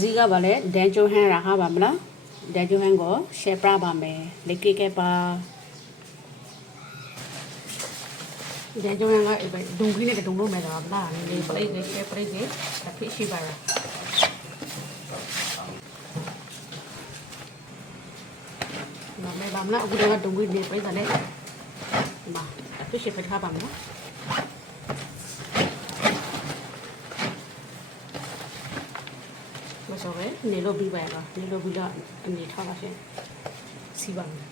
ဇီကပါလေဒန်ဂျိုဟန်ရာဟာပါမလားဒန်ဂျိုဟန်ကို share ပြပါမယ်လေကေကေပါဒန်ဂျိုဟန်ကဒုံကြီးနဲ့ဒုံလို့မယ်တော့ဗလားလေပလေးလေး share ပလေးလေးတစ်ဖိရှိပါလားမမေဘာမလားအခုတော့ဒုံကြီးနေပြိတယ်လေဒီမှာတစ်ဖိရှိဖထားပါမယ် နော်မစောပဲနေလို့ပြီးပါရတော့နေလို့ပြီးတော့အနေထားပါရှင်စီးပါမယ်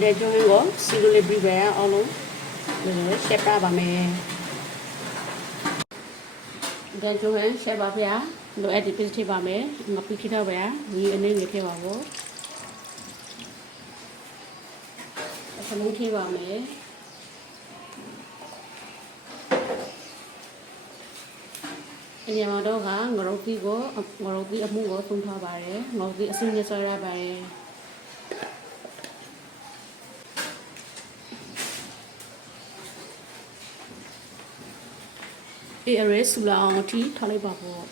ဒီကျုံးကိုစီလိုလေးပြီးပါရအောင်လို့ဒီရှက်ပါပါမယ်ဒီကျုံးရှက်ပါဗျာလိုအပ်တဲ့ပစ္စည်းပါမယ်မပိခိတော့ဗျာဒီအနေနဲ့ဖြစ်ပါဘူး ခလုံးထိပါမယ်အရင်တော့ကငရုတ်ကြီးကိုငရုတ်ကြီးအမှုကိုသုံးထားပါတယ်ငရုတ်ကြီးအစင်းနဲ့ဆွဲရပါတယ်အေးအရဲဆူလာအောင်အထိထားလိုက်ပါပေါ့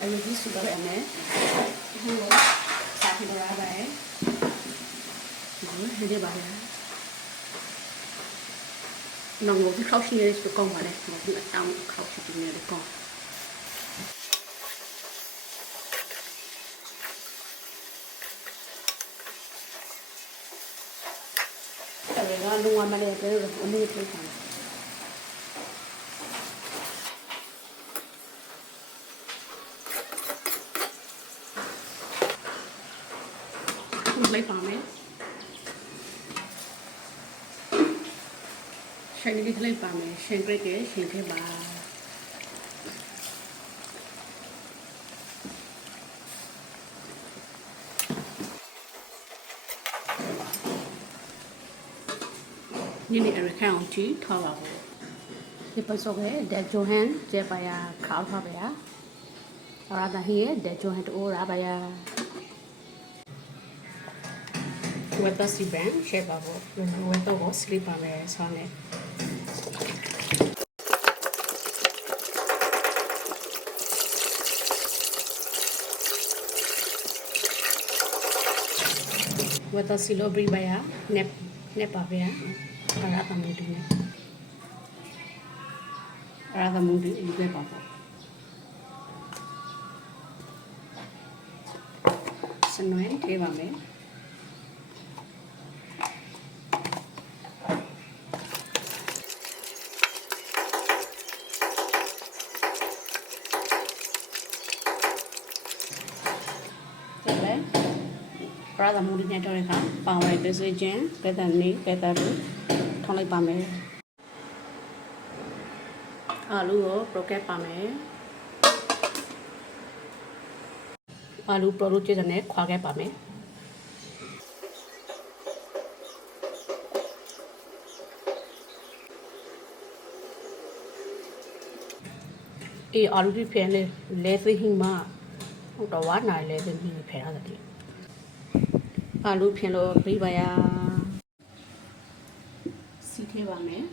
အဲ့ဒီဆူလာရမယ်ဟိုစားပြရပါတယ် nó ngồi cái khâu xin cho con bà đây ngồi cái tao khâu xin cho để con. Tại vì nó luôn qua mà đây cái rồi nó mới thấy thằng lấy vào mấy. ရှင်ကလေးကလေးပါမယ်ရှင်ကလေးကရှင်ကလေးပါညနေအရခံအောင်ကြည့်ထားပါဘူးဒီပစောကဒေဂျိုဟန်ကျေပါယာခေါ်ထားပါယာအာဒါဟီဒေဂျိုဟန်တိုရာပါယာဝတ်တစီဘန်ရှေပါဘူးဝတ်တော့ကိုစလီပါမယ်ဆောင်းနေ Wata silo bri baya nep nepa baya karata mung tu nep. Karata mung tu ibe papa. Senoen teba me. Thank you. Rồi đấy. ပရသမူဒီနဲ့တော့တဲ့အခါပေါင်ဝဲတဆွေးချင်းကဲတန်နေကဲတန်လို့ထောင်းလိုက်ပါမယ်အာလူကိုပရိုကက်ပါမယ်အာလူပရိုကျတဲ့နဲ့ခွာခဲ့ပါမယ်အေးအာလူဒီဖဲလေလဲသိဟိမဟုတ်တော့ဝါနာလဲသိဟိဖဲရတ ယ်အာလူဖြင်လို့ပြပါရစီထဲပါမယ်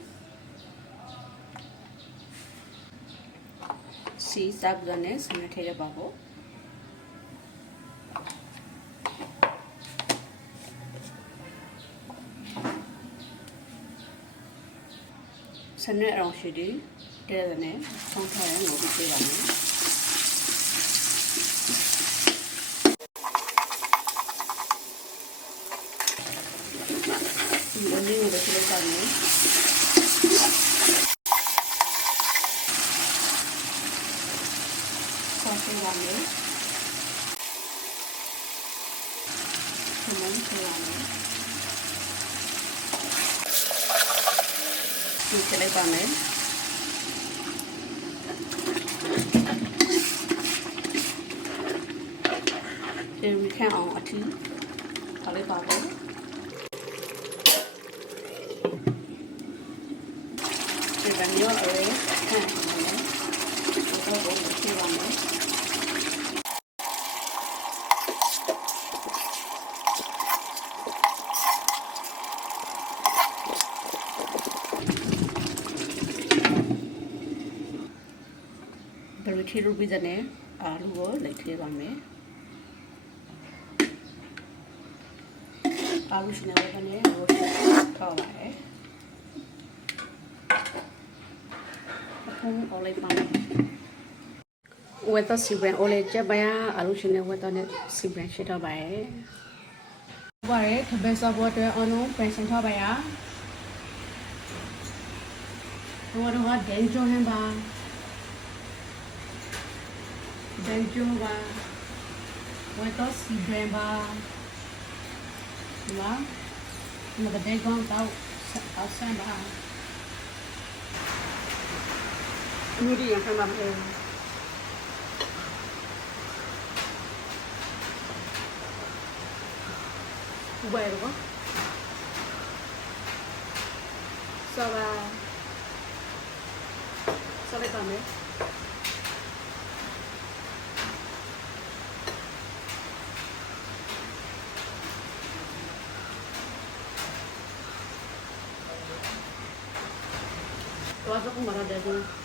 စီစပ်ကြနဲ့ဆနထဲရပါဖို့ဆနအရောင်ရှိတယ်တဲ့တဲ့ဆောင်းထားရငိုပြီးပြပါမယ် చేయాలి మనం చేయాలి తీసుకెళ్ళైపోయి Then we can on a tea, a little bubble. เดี๋ยวแบบนี้ว่าเอ้ย দেবো মিষ্টির রান্না खीर भी जने आलू और लैठे में आलू सुने बने खावा है এখন অলাই পানি ယ်လိုပါမလဲထည့်လို့ပြီးတဲ့နဲ့အာလူကိုလိုက်ထည့်ပါမယ်အာလူရှင်နဲ့ကနေရိုးထောက်ပါတယ်အခုအော်လိုက်ပါမယ်ဝတ်တော့စီဘရန်အိုလေချက်ပါရအာလူရှင်နဲ့ဝတ်တော့နဲ့စီဘရန်ရှစ်တော့ပါရဲ့ဘာရဲခဘဲဆော့ဘောအတွက်အလုံးပန်ဆင်ထားပါရ 모바일 거. 써봐. 써봤다며. 도와줘, 말하자, 좀.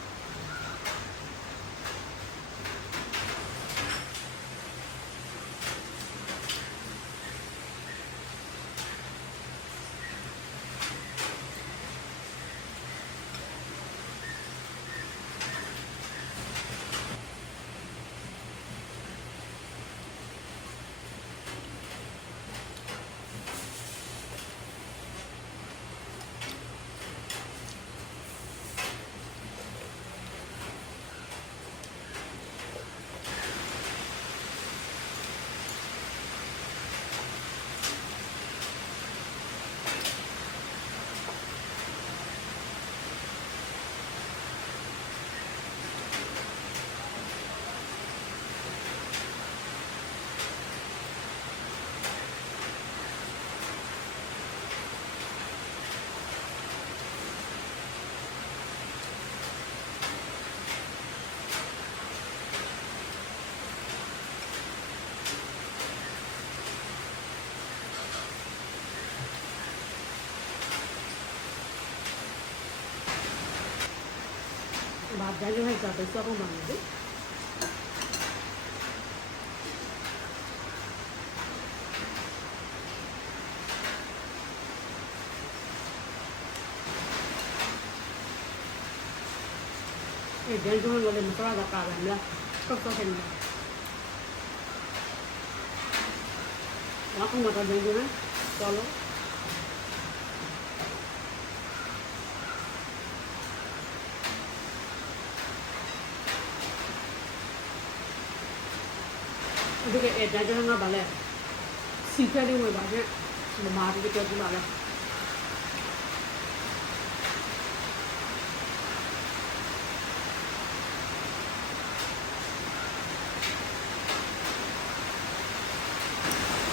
맞아요 해서 써고 많은데 이 벨종을 원래 못 돌아갈까 하면 꺾어졌네 와꾸마다 벨종을 떨어 nila. Kokosin mo. Wala akong matadang doon eh. Solo. Hindi kaya eh, dahil nga ba le. Sika din mo ba niya? Mamari ka din ba le.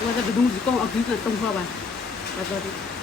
Wala ka dun ko ang agit na tong ba. Wala din.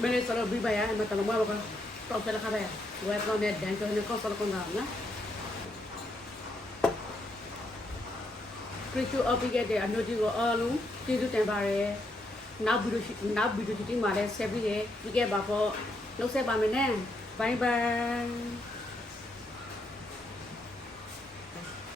मैंने सरो भी भैया मैं तलो मारो का टॉप से रखा भैया वो अपना मैं डैन तो ने को सरो को ना ना क्रिचु अप के दे अनु जी को आलू तीजु टें बारे ना वीडियो ना वीडियो टी मारे से भी है ठीक है बापो लो से बा में ने बाय बाय